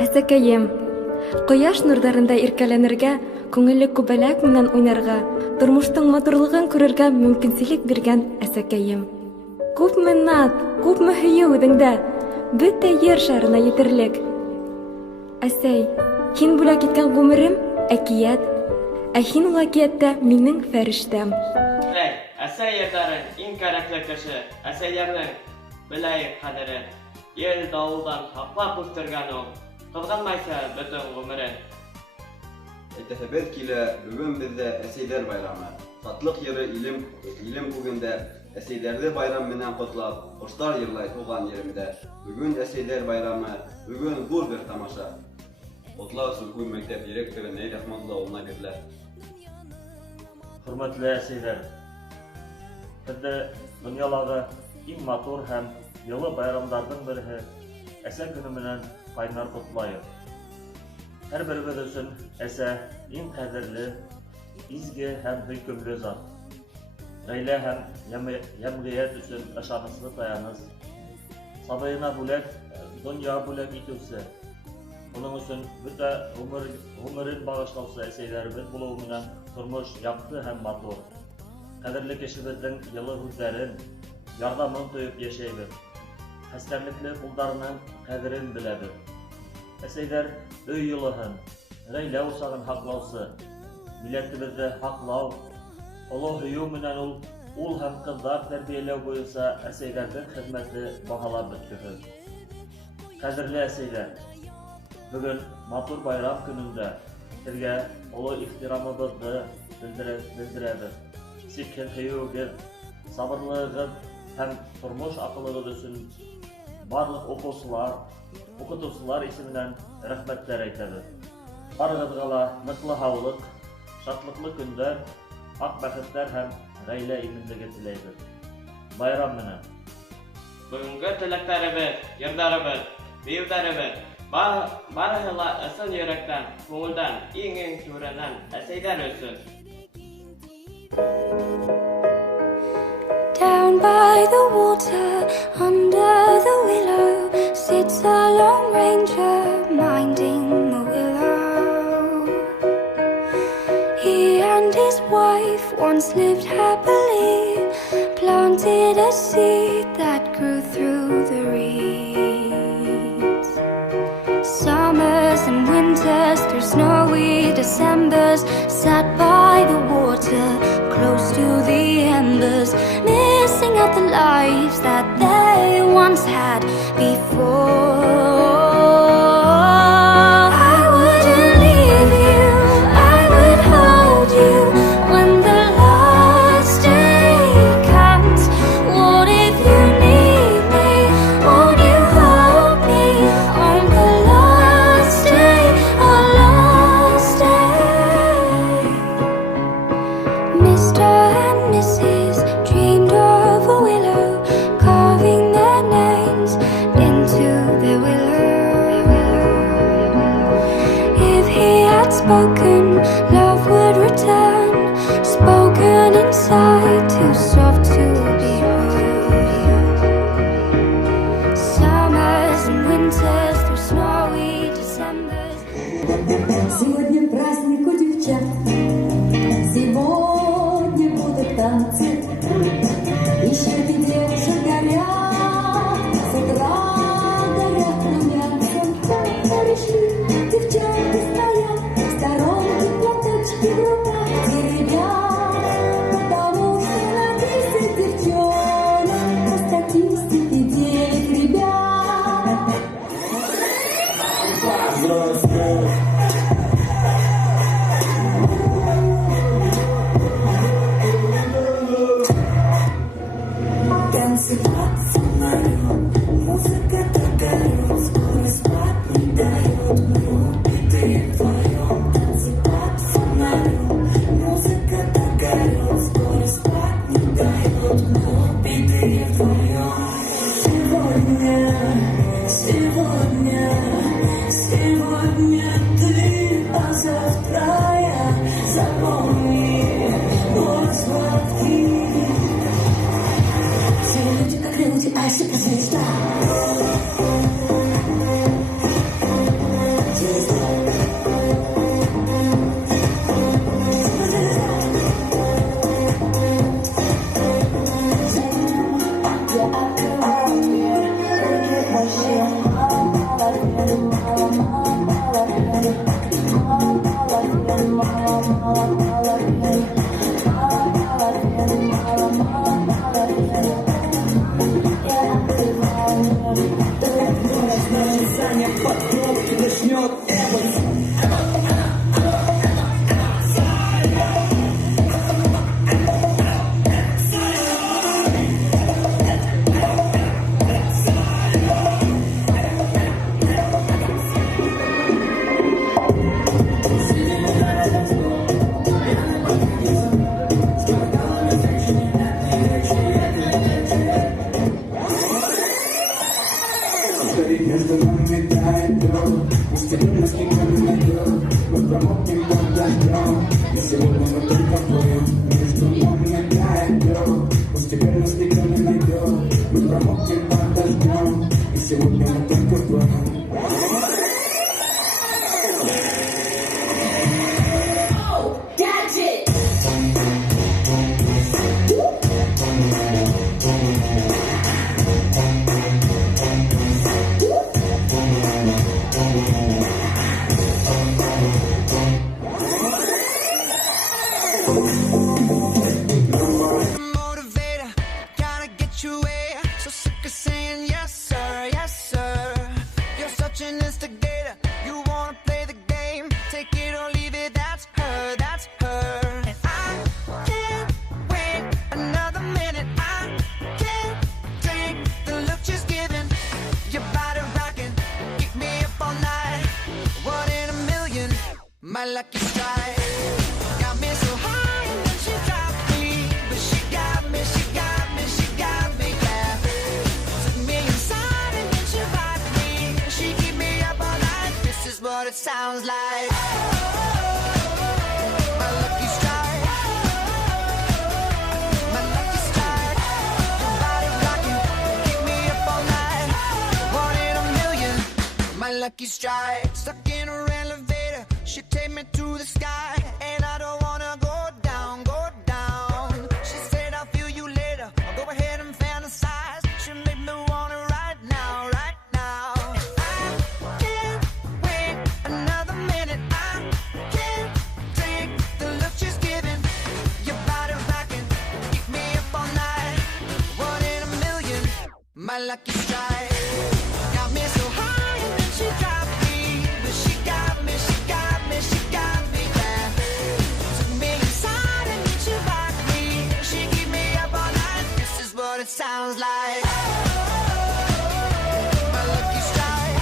Әсәкәйем, кояш нурдарында иркәләнергә, күңелле күбәләк менән уйнарга, тормыштың матурлыгын күрергә мөмкинселек биргән әсәкәйем. Күпме нат, күпме һөю үҙеңдә, бөтә ер шарына етерлек. Әсәй, һин бүләк иткән ғүмерем әкият, ә һин ул әкиәттә минең фәрештәм. Әсәй ерҙәрен иң кәрәкле кеше, әсәйҙәрҙең беләйек ҡәҙерен, ел дауылдан һаҡлап үҫтергән ул, ҡыҙғанмайса бөтөн ғүмерен. Әйтәһебеҙ килә, бөгөн беҙҙә әсәйҙәр байрамы. Татлыҡ йыры илем күгендә, әсәйҙәрҙе байрам менән ҡотлап, ҡоштар йырлай тыуған еремдә. Бөгөн әсәйҙәр байрамы, бөгөн ҙур бер тамаша. Ҡотлау өсөн күл мәктәп директоры Нәйел Әхмәтулла улына бирелә. Хөрмәтле әсәйҙәр, һеҙҙе донъялағы иң матур һәм йылы байрамдарҙың береһе әсә көнө менән ҡайнар ҡотлайыҡ. Һәр беребеҙ өсөн әсә иң ҡәҙерле, изге һәм һөйкөмлө зат. Ғаилә һәм йәмғиәт өсөн ышаныслы таяныс. Сабыйына бүләк, донъя бүләк итеүсе. Уның өсөн бөтә ғүмерен бағышлаусы әсәйҙәребеҙ булыуы менән тормош яҡты һәм матур. Ҡәҙерле кешебеҙҙең йылы һүҙҙәрен, ярҙамын тойоп йәшәйбеҙ. Хәстәрлекле ҡулдарының ҡәҙерен беләбеҙ. Әсәйҙәр өй йылыһын, ғаилә усағын һаҡлаусы, милләтебеҙҙе һаҡлау, оло һөйөү менән ул һәм ҡыҙҙар тәрбиәләү буйынса әсәйҙәрҙең хеҙмәте баһалап бөткөһөҙ. Ҡәҙерле әсәйҙәр, бөгөн матур байрам көнөндә һеҙгә оло ихтирамыбыҙҙы белдерәбеҙ. Сикһеҙ һөйөүегеҙ, сабырлығығыҙ һәм тормош аҡылығыҙ өсөн барлыҡ уҡытыусылар исеменән рәхмәттәр әйтәбеҙ. Барығыҙға ла ныҡлы һаулыҡ, шатлыҡлы көндәр, аҡ бәхеттәр һәм ғаилә именлеге теләйбеҙ. Байрам менән! Бөгөнгө теләктәребеҙ, йырҙарыбыҙ, бейеүҙәребеҙ, барыһы ла ысын йөрәктән, күңелдән, иң түрәнән әсәйҙәр өсөн. Down by the water, under the willow, sits a lone ranger minding the willow. He and his wife once lived happily, planted a seed that grew through the reeds. Summers and winters, through snowy Decembers, sat by the water, close to the embers, missing out the lives that they once had before. I wouldn't leave you, I would hold you when the last day comes. What if you need me? Won't you hold me on the last day, our last day? Mr. and Mrs. dreamed of a willow, carving their names into the willow. If he had spoken, love would return, spoken inside, too soft to be heard. Summers and winters, through snowy Decembers. Сегодня праздник у девчат, сегодня будут танцы, и щеки девушек горят, с утра горят румянцем. Пришли, девчонки стоят, в сторонке платочки в руках теребят, потому что на 10 девчонок по статистике 9 ребят. Взрослых Между нами тает лед, постепенно стеками найдет. Мы промокнем под дождем, и сегодня мы только вдвоем. Между нами тает лед, постепенно стеками найдет. Мы промокнем под дождем, и сегодня мы только вдвоем. Motivator, gotta get you way. So sick of saying yes sir, yes sir. You're such an instigator, you wanna play the game. Take it or leave it, that's her, that's her. And I can't wait another minute. I can't take the look she's giving. Your body rocking, keep me up all night. One in a million, my lucky strike. Got me so high and then she dropped me. But she got me, she got me, she got me, yeah. Took me inside and then she rocked me. She keep me up all night, this is what it sounds like. My lucky strike. My lucky strike. Your body rocking, keep me up all night. One in a million, my lucky strike. Stuck in her elevator, she take me to the sky. And I don't wanna go down, go down. She said I'll feel you later, I'll go ahead and fantasize. She made me want it right now, right now. And I can't wait another minute. I can't take the look she's giving. Your body rocking, keep me up all night. One in a million, my lucky strike. Got me so high and then she dropped me. But she got me, she got me, she got me, yeah. Took me inside and then she rocked me. She keep me up all night, this is what it sounds like. My lucky strike.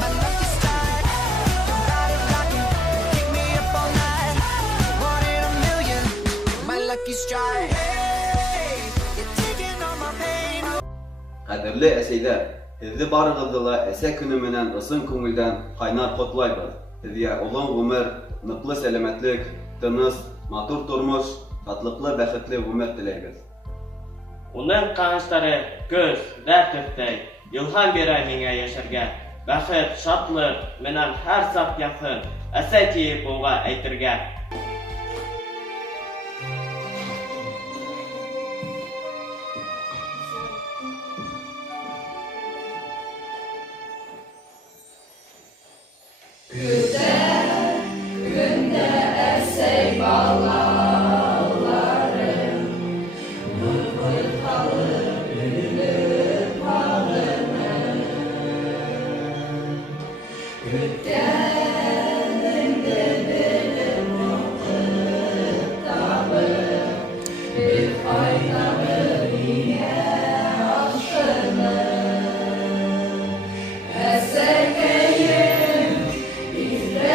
My lucky strike. Your body rocking, keep me up all night. One in a million, my lucky strike. Hey, you're taking all my pain. Kadirli eseyler, sizi barıgızla ese günü menen ısın köngülden kaynar kutlayбыз. Sizge uzun ömür, mutlu selametlik, tınız, matur turmuş, tatlılıklı, bäxetli ömür dileybiz. Уның каныштары көз, дәртлектәй, илһам бирә миңа яшәргә. Бәхет, шатлык менән һәр саҡ яҡын, әсә тиеп уға әйтергә. Esse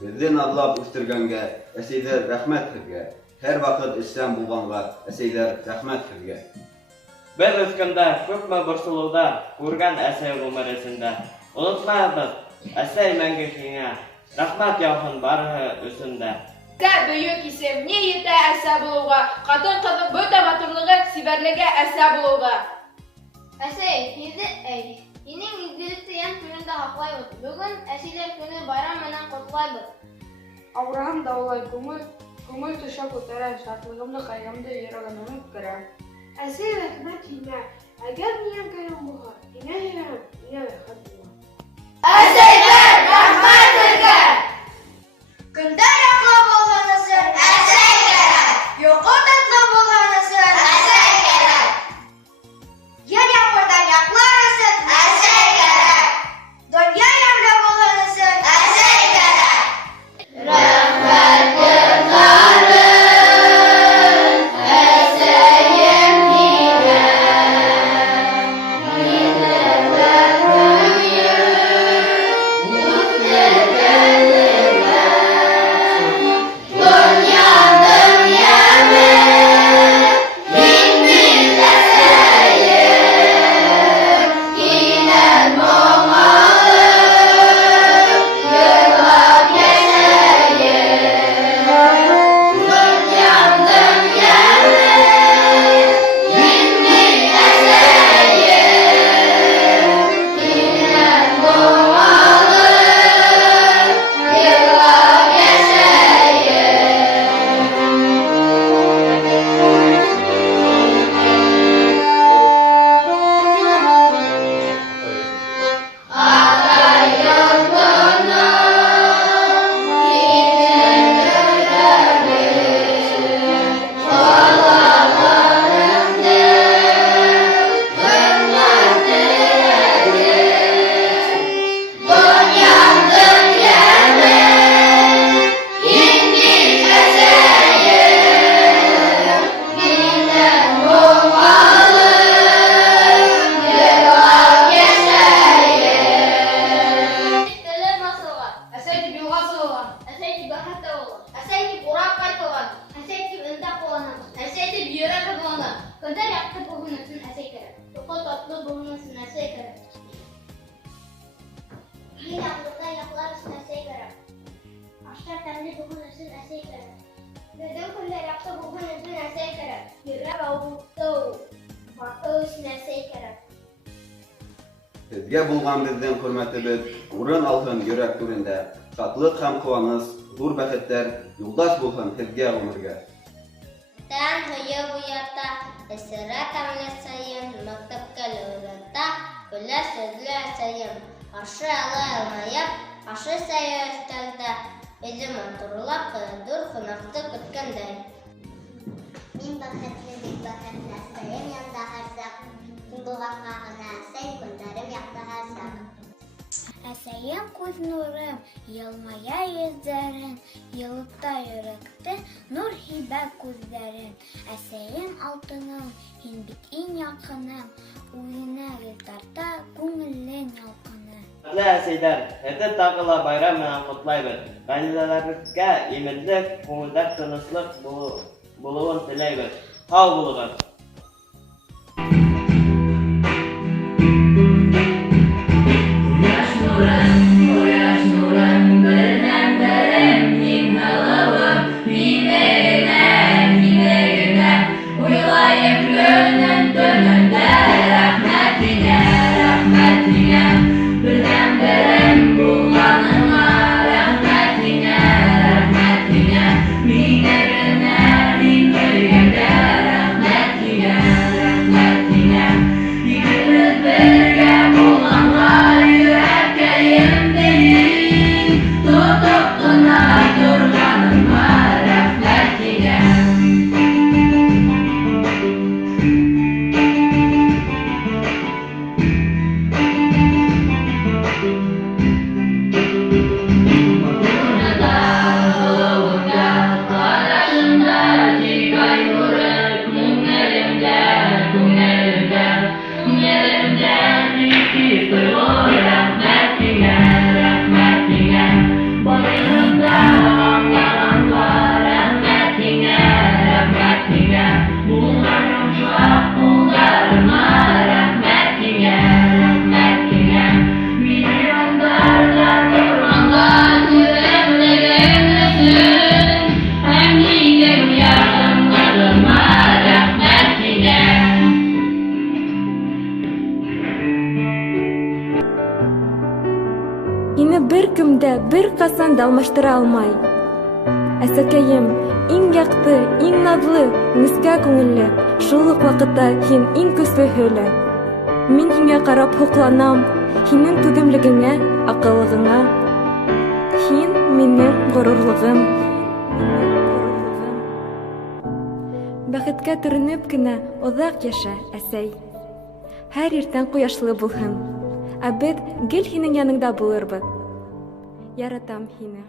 Bizden ablab üstürgenge, eseyler rahmet sizge. Her vakit isyan bulganга, eseyler rahmet sizge. Biz üskünde köpme borçluluğda kurgan әсәй гомересендә. Unutmayabыз, әсәй мәңге сиңа. Рәхмәт яусын барыһы өсендә. Бөек исем не етә әсә булуга, катын-кызның бөтә матурлыгы, сибәрлеге әсә булуга. Әсәй, һинең изгелекле турында хаклайбыз. Бүген әсәйләр көне байрам менән котлайбыз. Авраһам даулай күңел төшә күтәрә, шатлыгымны, кайгымны йөрәгемә үткәрә. Әсәй рәхмәт һиңа. Әгәр минем кайгым булса, һиңа һәйран, һиңа рәхәт була. Әсәйләр, рәхмәт сезгә! Көндә яклы булганысы әсәй кәрәк. Йокы татлы булганысы әсәй кәрәк. Яр яңгырдан якларысы әсәй кәрәк. Дөнья ямьле булганысы әсәй кәрәк. Рәхмәт кызларым, әсәем һиңә. Мине яклы булган өчен нәрсә кирәк? Мин яклыда яклар өчен нәрсә кирәк? Ашта тәмле булган өчен нәрсә кирәк? Бөтен көндә яклы булган өчен нәрсә кирәк? Йөрәк авырту, батыр өчен нәрсә кирәк? Сезгә булган безнең хөрмәтебез урын алсын йөрәк түрендә. Шатлык һәм куаныч, зур бәхеттәр юлдаш булсын сезгә гомергә. Тән һыя буята, әсәрә тәмле сайын, мәктәпкә ләүләтә, көлә сөзле әсәйем. Ашы ала алмаеп, ашы сәйе өстәлдә, эзе матурлап, кыдыр кунақты көткәндәй. Мин бәхетле, бик бәхетле, әсәйем янда һәр сак. Көн булганга гына әсәй, күндәрем якты һәр сак. Әсәйем күз нурым, елмая йөзләрен, йылыта йөрәкте нур һибә күзләрен. Әсәйем алтыным, һин бит иң якыным, үгенә гел тарта күңелен ялкыны. Хөрмәтле әсәйләр, һеҙҙе тағы ла байрам менән ҡотлайбыҙ. Ғаиләләрегеҙгә именлек, күңелдә тыныслыҡ булыуын теләйбеҙ. Һау булығыҙ! Һине бер кем дә бер ҡасан да алмаштыра алмай. Әсәкәйем, иң яҡты, иң наҙлы, нескә күңелле, шул уҡ ваҡытта һин иң көслөһө лә. Мин һиңә ҡарап һоҡланам, һинең түҙемлегеңә, аҡыллығыңа. Һин минең ғорурлығым. Бәхеткә төрөнөп кенә оҙаҡ йәшә, әсәй. Һәр иртән ҡояшлы булһын. Ә беҙ гел һинең яныңда булырбыҙ. Яратам һине.